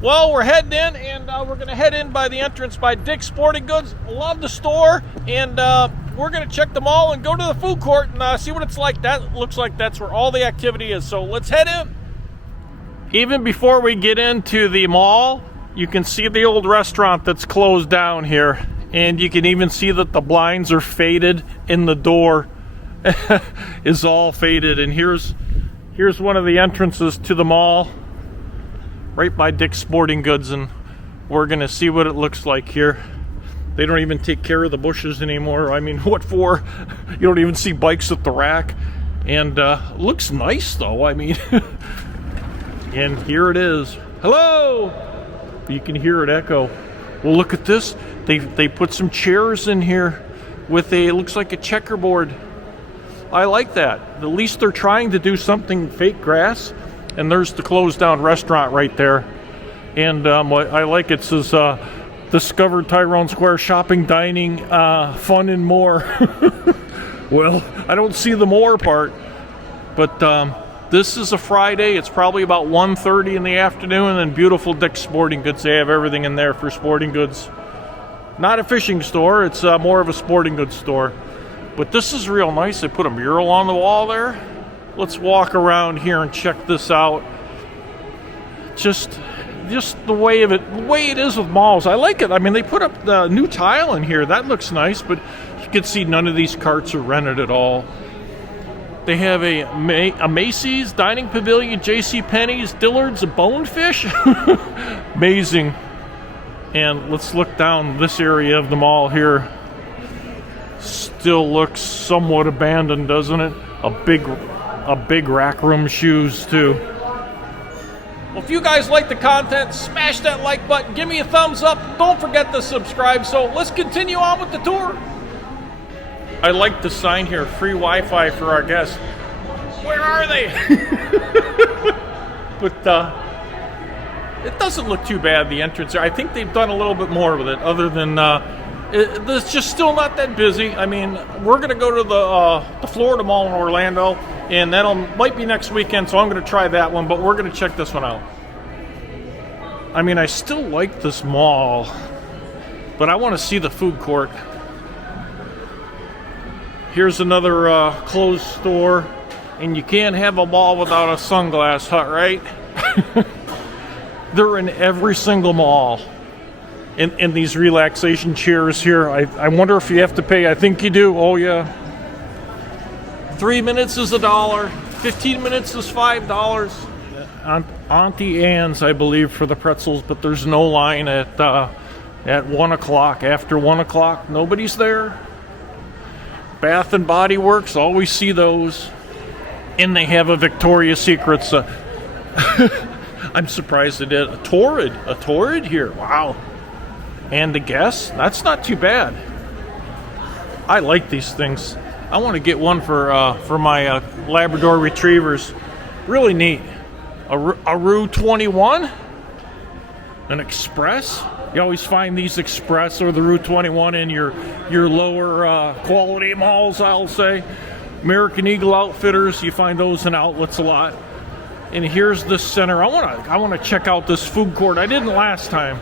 Well, we're heading in, and we're going to head in by the entrance by Dick's Sporting Goods. Love the store, and we're going to check the mall and go to the food court and see what it's like. That looks like that's where all the activity is, so let's head in. Even before we get into the mall, you can see the old restaurant that's closed down here, and you can even see that the blinds are faded in the door. Is all faded, and here's one of the entrances to the mall. Right by Dick's Sporting Goods, and we're gonna see what it looks like here. They don't even take care of the bushes anymore. I mean, what for? You don't even see bikes at the rack. And looks nice though, I mean. And here it is. Hello! You can hear it echo. Well, look at this. They put some chairs in here with it looks like a checkerboard. I like that. At least they're trying to do something fake grass. And there's the closed down restaurant right there. And what I like, it says Discover Tyrone Square Shopping, Dining, Fun and More. Well, I don't see the more part. But this is a Friday. It's probably about 1:30 in the afternoon. And beautiful Dick's Sporting Goods. They have everything in there for sporting goods. Not a fishing store. It's more of a sporting goods store. But this is real nice. They put a mural on the wall there. Let's walk around here and check this out. Just the way it is with malls. I like it. I mean, they put up the new tile in here. That looks nice, but you can see none of these carts are rented at all. They have a Macy's, Dining Pavilion, JCPenney's, Dillard's, a Bonefish. Amazing. And let's look down this area of the mall here. Still looks somewhat abandoned, doesn't it? A big rack room shoes too. Well, if you guys like the content, smash that like button, give me a thumbs up, don't forget to subscribe. So let's continue on with the tour. I like the sign here, free Wi-Fi for our guests. Where are they? But it doesn't look too bad, the entrance. I think they've done a little bit more with it, other than it's just still not that busy. I mean, we're going to go to the Florida Mall in Orlando, and that might be next weekend, so I'm going to try that one, but we're going to check this one out. I mean, I still like this mall, but I want to see the food court. Here's another closed store, and you can't have a mall without a sunglass hut, right? They're in every single mall. In these relaxation chairs here. I wonder if you have to pay. I think you do. Oh, yeah. 3 minutes is $1. 15 minutes is $5. Auntie Anne's, I believe, for the pretzels, but there's no line at 1 o'clock. After 1 o'clock, nobody's there. Bath and Body Works, always see those. And they have a Victoria's Secrets. I'm surprised they did. A Torrid here. Wow. And the Guess, that's not too bad. I like these things. I want to get one for my Labrador Retrievers. Really neat. A Rue 21, an Express. You always find these Express or the Rue 21 in your lower quality malls, I'll say. American Eagle Outfitters, you find those in outlets a lot. And here's the center. I want to check out this food court. I didn't last time.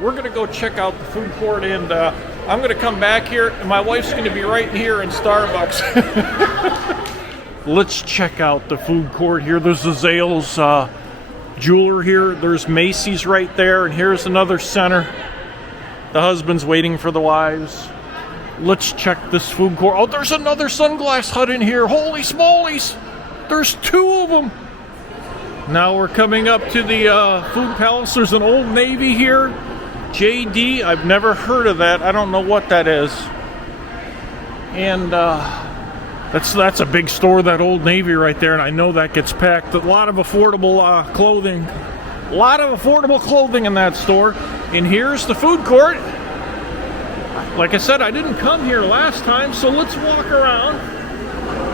We're going to go check out the food court, and I'm going to come back here, and my wife's going to be right here in Starbucks. Let's check out the food court here. There's the Zales jeweler here. There's Macy's right there, and here's another center. The husband's waiting for the wives. Let's check this food court. Oh, there's another sunglass hut in here. Holy smolies. There's 2 of them. Now we're coming up to the Food Palace. There's an Old Navy here. JD, I've never heard of that. I don't know what that is. And that's a big store, that Old Navy right there, and I know that gets packed. A lot of affordable clothing. A lot of affordable clothing in that store. And here's the food court. Like I said, I didn't come here last time, so let's walk around.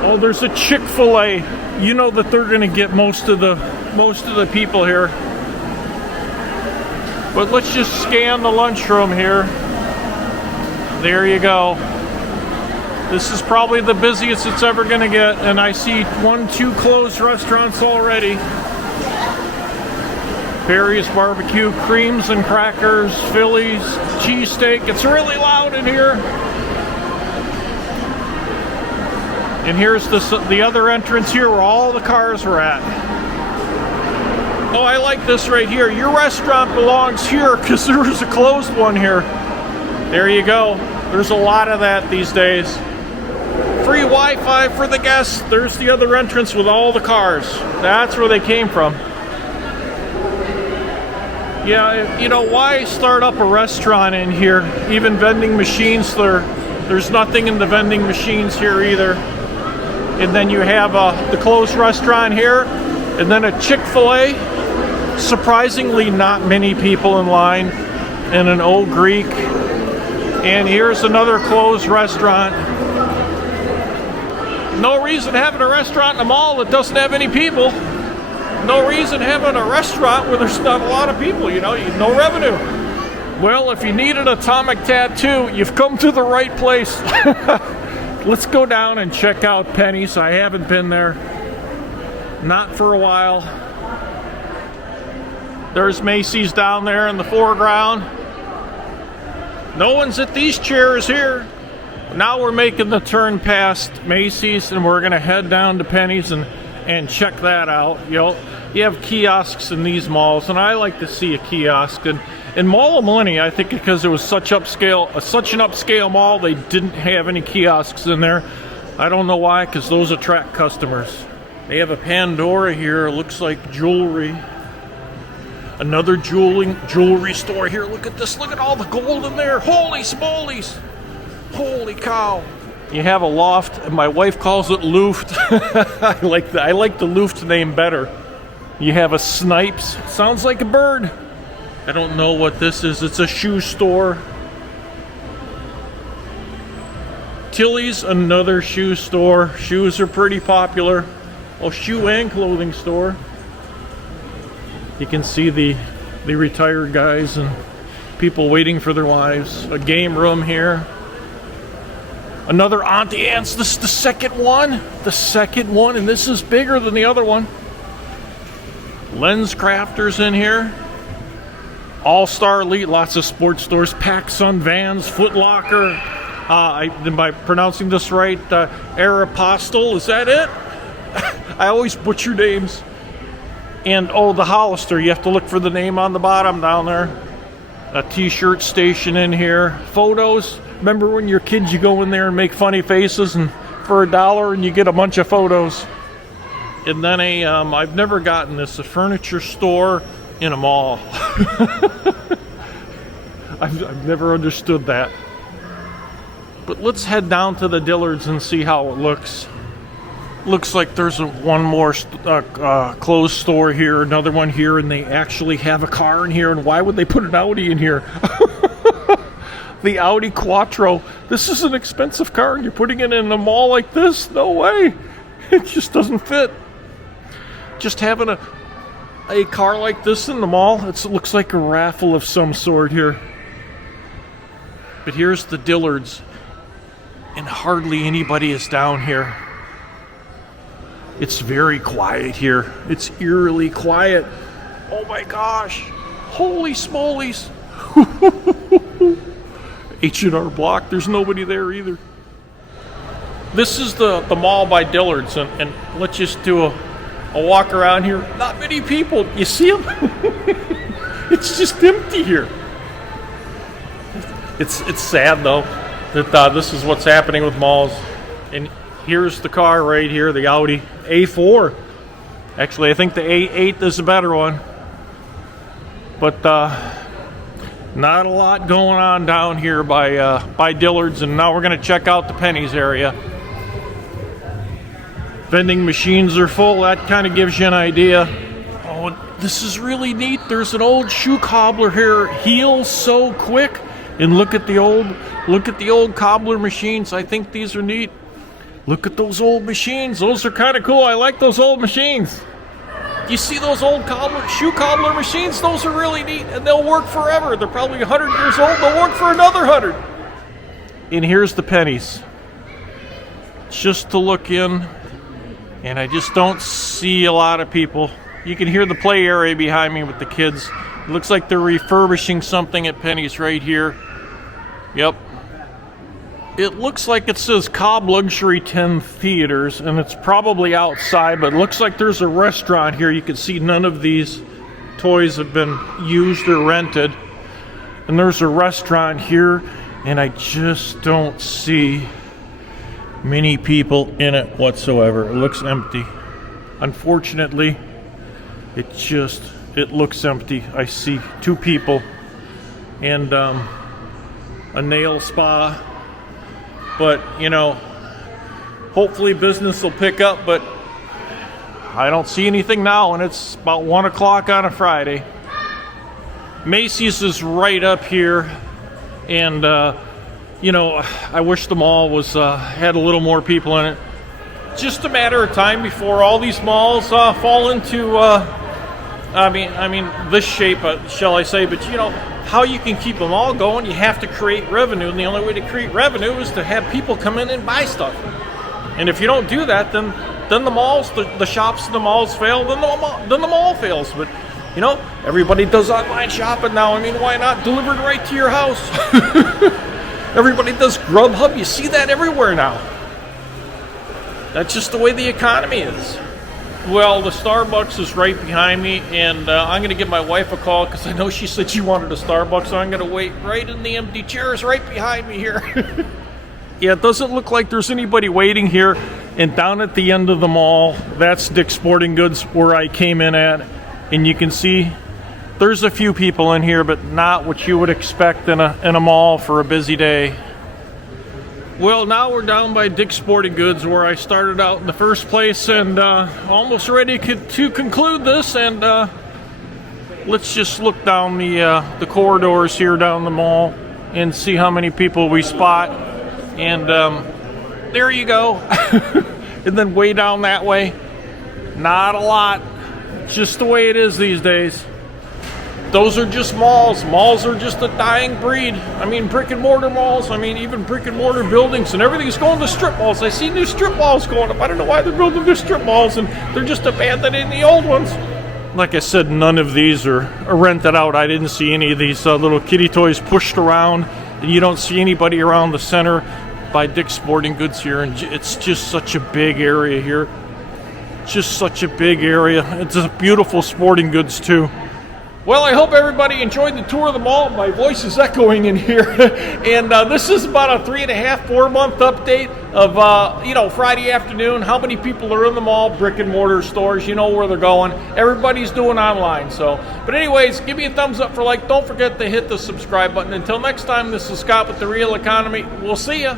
Oh, there's a Chick-fil-A. You know that they're going to get most of the people here. But let's just scan the lunchroom here. There you go. This is probably the busiest it's ever going to get, and I see 1, 2 closed restaurants already. Perry's Barbecue, creams and crackers, Phillies, cheesesteak. It's really loud in here. And here's the other entrance here where all the cars were at. Oh, I like this right here. Your restaurant belongs here because there was a closed one here. There you go. There's a lot of that these days. Free Wi-Fi for the guests. There's the other entrance with all the cars. That's where they came from. Yeah, you know, why start up a restaurant in here? Even vending machines, there's nothing in the vending machines here either. And then you have the closed restaurant here, and then a Chick-fil-A. Surprisingly, not many people in line, and an Old Greek. And here's another closed restaurant. No reason having a restaurant in a mall that doesn't have any people. No reason having a restaurant where there's not a lot of people, you know, no revenue. Well, if you need an atomic tattoo, you've come to the right place. Let's go down and check out Penny's. I haven't been there. Not for a while. There's Macy's down there in the foreground. No one's at these chairs here. Now we're making the turn past Macy's and we're gonna head down to Penny's and check that out. You have kiosks in these malls, and I like to see a kiosk. And in Mall of Money, I think because it was such an upscale mall, they didn't have any kiosks in there. I don't know why, because those attract customers. They have a Pandora here, looks like jewelry. Another jewelry store here. Look at this, look at all the gold in there. Holy smolies, holy cow. You have a loft, and my wife calls it Luft. I like the Luft name better. You have a Snipes. Sounds like a bird. I don't know what this is. It's a shoe store. Tilly's, another shoe store. Shoes are pretty popular. Oh, shoe and clothing store. You can see the retired guys and people waiting for their wives. A game room here. Another Auntie Anne's. This is the second one. The second one, and this is bigger than the other one. Lens Crafters in here. All-Star Elite, lots of sports stores. PacSun, Vans, Foot Locker. Am I pronouncing this right? Aeropostale, is that it? I always butcher names. And oh, the Hollister. You have to look for the name on the bottom down there. A t-shirt station in here. Photos. Remember when you're kids, you go in there and make funny faces, and for $1 and you get a bunch of photos. And then I've never gotten this, a furniture store in a mall. I've never understood that. But let's head down to the Dillards and see how it looks. Looks like there's one more closed store here, another one here, and they actually have a car in here. And why would they put an Audi in here? The Audi Quattro. This is an expensive car, and you're putting it in a mall like this? No way. It just doesn't fit. Just having a car like this in the mall, it looks like a raffle of some sort here. But here's the Dillards, and hardly anybody is down here. It's very quiet here. It's eerily quiet. Oh my gosh. Holy smolies. H&R Block, there's nobody there either. This is the mall by Dillard's, and let's just do a walk around here. Not many people. You see them? It's just empty here. It's sad though that this is what's happening with malls. And here's the car right here, the Audi A4. Actually, I think the A8 is a better one. But not a lot going on down here by Dillard's, and now we're going to check out the Penny's area. Vending machines are full. That kind of gives you an idea. Oh, this is really neat. There's an old shoe cobbler here. Heals so quick. And look at the old cobbler machines. I think these are neat. Look at those old machines. Those are kind of cool. I like those old machines. You see those old shoe cobbler machines? Those are really neat, and they'll work forever. They're probably 100 years old. They'll work for another 100. And here's the Penny's. Just to look in, and I just don't see a lot of people. You can hear the play area behind me with the kids. It looks like they're refurbishing something at Penny's right here. Yep. It looks like it says Cobb Luxury 10 Theaters, and it's probably outside, but it looks like there's a restaurant here. You can see none of these toys have been used or rented. And there's a restaurant here, and I just don't see many people in it whatsoever. It looks empty. Unfortunately, it looks empty. I see 2 people and a nail spa. But, you know, hopefully business will pick up, but I don't see anything now, and it's about 1 o'clock on a Friday. Macy's is right up here, and, you know, I wish the mall was had a little more people in it. Just a matter of time before all these malls fall into, I mean, this shape, shall I say, but, you know, how you can keep them all going, you have to create revenue, and the only way to create revenue is to have people come in and buy stuff. And if you don't do that, then the malls, the shops in the malls fail, then the mall fails. But, you know, everybody does online shopping now. I mean, why not delivered right to your house? Everybody does Grubhub. You see that everywhere now. That's just the way the economy is. Well, the Starbucks is right behind me, and I'm going to give my wife a call because I know she said she wanted a Starbucks, so I'm going to wait right in the empty chairs right behind me here. Yeah, it doesn't look like there's anybody waiting here. And down at the end of the mall, that's Dick's Sporting Goods where I came in at. And you can see there's a few people in here, but not what you would expect in a mall for a busy day. Well, now we're down by Dick's Sporting Goods where I started out in the first place, and almost ready to conclude this. And let's just look down the corridors here down the mall and see how many people we spot. And there you go. And then way down that way, not a lot. Just the way it is these days. Those are just malls. Malls are just a dying breed. I mean, brick and mortar malls. I mean, even brick and mortar buildings and everything's going to strip malls. I see new strip malls going up. I don't know why they're building new strip malls, and they're just abandoning the old ones. Like I said, none of these are rented out. I didn't see any of these little kitty toys pushed around. And you don't see anybody around the center by Dick's Sporting Goods here. And it's just such a big area here. Just such a big area. It's a beautiful sporting goods too. Well, I hope everybody enjoyed the tour of the mall. My voice is echoing in here. And this is about a 3.5, 4 month update of, you know, Friday afternoon. How many people are in the mall, brick and mortar stores, you know where they're going. Everybody's doing online. So, but anyways, give me a thumbs up for like. Don't forget to hit the subscribe button. Until next time, this is Scott with The Real Economy. We'll see ya.